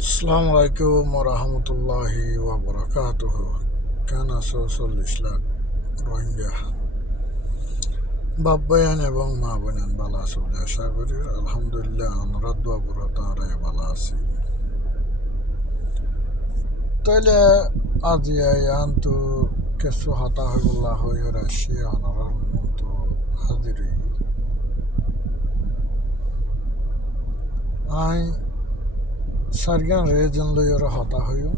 আসসালামু আলাইকুম রহমতুল্লাহি ওয়াবারাকাতুহ। কেন আছো? 40 লাখ রোহিঙ্গা বাপ ভাইয়ান এবং মা বোনেন ভালো আছো বলে আশা করি। আলহামদুলিল্লাহ আমরা দোয়া করো তারাই ভালো আছি। তাইলে আজি আনতো কিছু হতা হইবুল্লাহ হই রাশিয়া অনারার মতো হাজির আই সারগান রেজন লইয়ের হতা হইও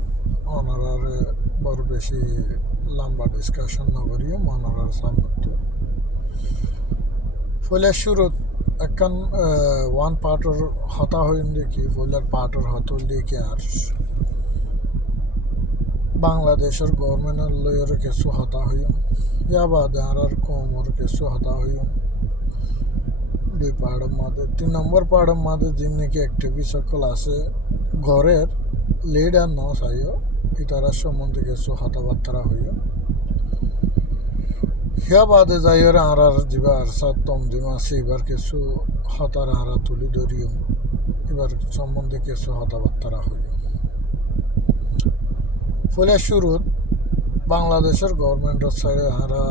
অনারার বড় বেশি লম্বা ডিসকাশন নগরীয় অনারার সামর্থ্য ফলে শুরুত একখান ওয়ান পার্টর হতা হইন দেখি ফলের পার্টর হতল দেখি আর বাংলাদেশের গভর্নমেন্টের লইয়ের কিছু হতা হইম ইয়া বাদে আর কমর কিছু হতা হইম দুই পাহাড়ের মাঝে 3 নম্বর পাহাড়ের মাঝে যে নাকি অ্যাক্টিভিস্ট সকল আছে ঘরের লিডার ন চাইও ইতারার সম্বন্ধে কিছু হতাবার্তা হইও ইয়া বাদে যাইয়ের আর যা আরসাদ তমজিম আছে এবার কিছু হতার আরা তুলি ধরিও এবার সম্বন্ধে কিছু হতাবার্তা হইও ফলে শুরুত বাংলাদেশের গভর্নমেন্টের সাইডে আরা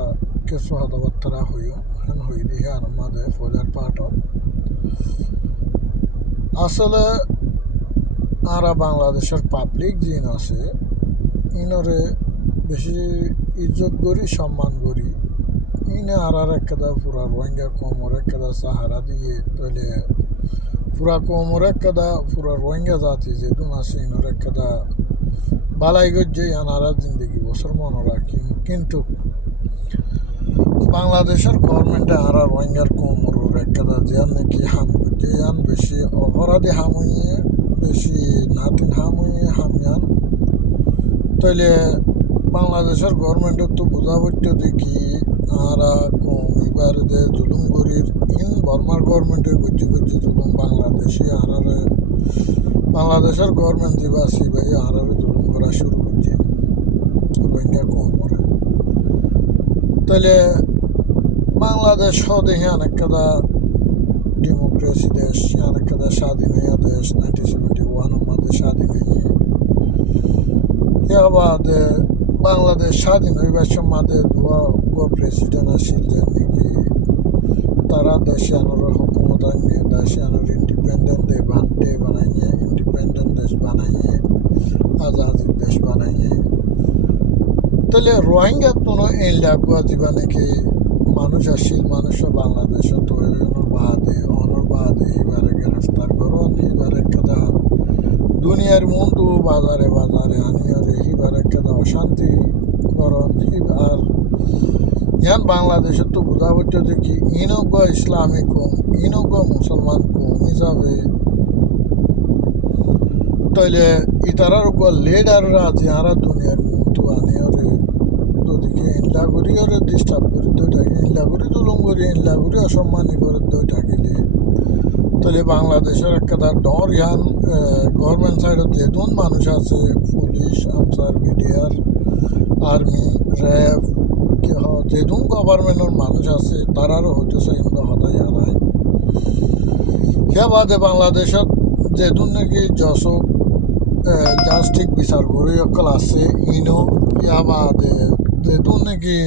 কিছু হতাবার্তা হইও হেন হই দিয়ে আর মাঝে ফলের পাটর আসলে আরা বাংলাদেশের পাবলিক জিন আছে ইনরে বেশি ইজ্জত করি সম্মান করি ইনে আর একটা পুরা রোহিঙ্গা কোমর একটা সাহারা দিয়ে তৈলে পুরা কোমর একটা পুরা রোহিঙ্গা জাতি যে দুন আছে ইনর একটা বালাই গজ্জে আনারা জিন্দগি বছর মনে রাখি কিন্তু বাংলাদেশের গভর্নমেন্টে আর রোহিঙ্গার কোমর একটা যেন নাকি হাম গজ্জে আন বেশি অপরাধী হামুইয়ে বেশি নাতিন হামুইয়ে হামিয়ান তাইলে বাংলাদেশের গভর্নমেন্টের তো বোঝা পড়তো দেখি আরা কম এবারে দে জুলুম করির ইন বর্মার গভর্নমেন্টে গজ্জি গজ্জি জুলুম বাংলাদেশি আরারে বাংলাদেশের গভর্নমেন্ট যা আসি ভাই আরারে জুলুম করা শুরু করছে রোহিঙ্গা কমরে তাইলে বাংলাদেশ দেখে অনেক কাদা ডেমোক্রেসি দেশ অনেক কাদা স্বাধীন হইয়া দেশ 1971 মধ্যে স্বাধীন হয়ে বাদে বাংলাদেশ স্বাধীন হইবার মাঝে দুয়া প্রেসিডেন্ট আসিল যে নাকি তারা দেশে আনার হুকুমত আনিয়ে দেশে আনার ইন্ডিপেন্ডেন্ট ডে বানাইয়ে ইন্ডিপেন্ডেন্ট দেশ বানাইয়ে আজাদির দেশ বানাইয়ে তাহলে রোহিঙ্গা কোনো এই লাগুয়া যাবা নাকি মানুষ আসিল মানুষও বাংলাদেশে তো অনর বাদে এবারে গ্রেফতার করো এবারে কথা দুনিয়ার মন্দু বাজারে আনিয়ে এবার একটা অশান্তি করণ আর ইয়ান বাংলাদেশের তো বোঝা পড়তো যে কি ইনজ্ঞ ইসলামিক কম ইনজ্ঞ মুসলমান কম হিসাবে তাইলে ইতারার উপর লিডাররা যারা দুনিয়ার মন্দু আনিয়ে যদি ইনলা করি ওরে ডিস্টার্ব করি দুইটাকে ইনলা করি জুলুম করি ইনলা করি অসম্মানী করে দুইটাকে তাহলে বাংলাদেশের একটা ডর ইয়ান গভর্নমেন্ট সাইডত যেদুন মানুষ আছে police Ansar BDR army RAB যেদুন গভর্নমেন্টের মানুষ আছে তারারও হইতেছে ইন্দো হতাই আনায় ইয়া বাদে বাংলাদেশত যেদুন নাকি যশোক জাস্টিক বিচার করি অকল আছে ইনো ইয়া বাদে যেদুন নাকি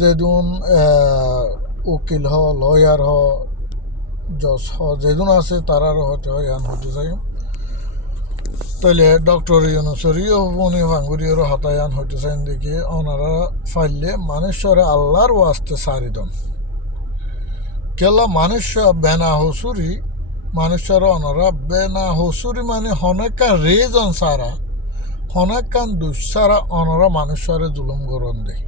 যেদুন উকিল লয়ার জজ যেদুন আছে তারার হতে হয় ইয়ান হতে চাই তাইলে ডক্টর ইউনুসরিও উনি ভাঙ্গুরিয়ারও হতায়ান হতে চাই দেখি ওনারা ফাইলে মানুষরে আল্লাহর ওয়াস্তে সারিদন কেলা মানুষ বেনা হসুরি মানুষের ওনারা বেনা হসুরি মানে হনেকান রেজন সারা হনেকান দুঃসারা ওনারা মানুষরে জুলুম গরণ দেয়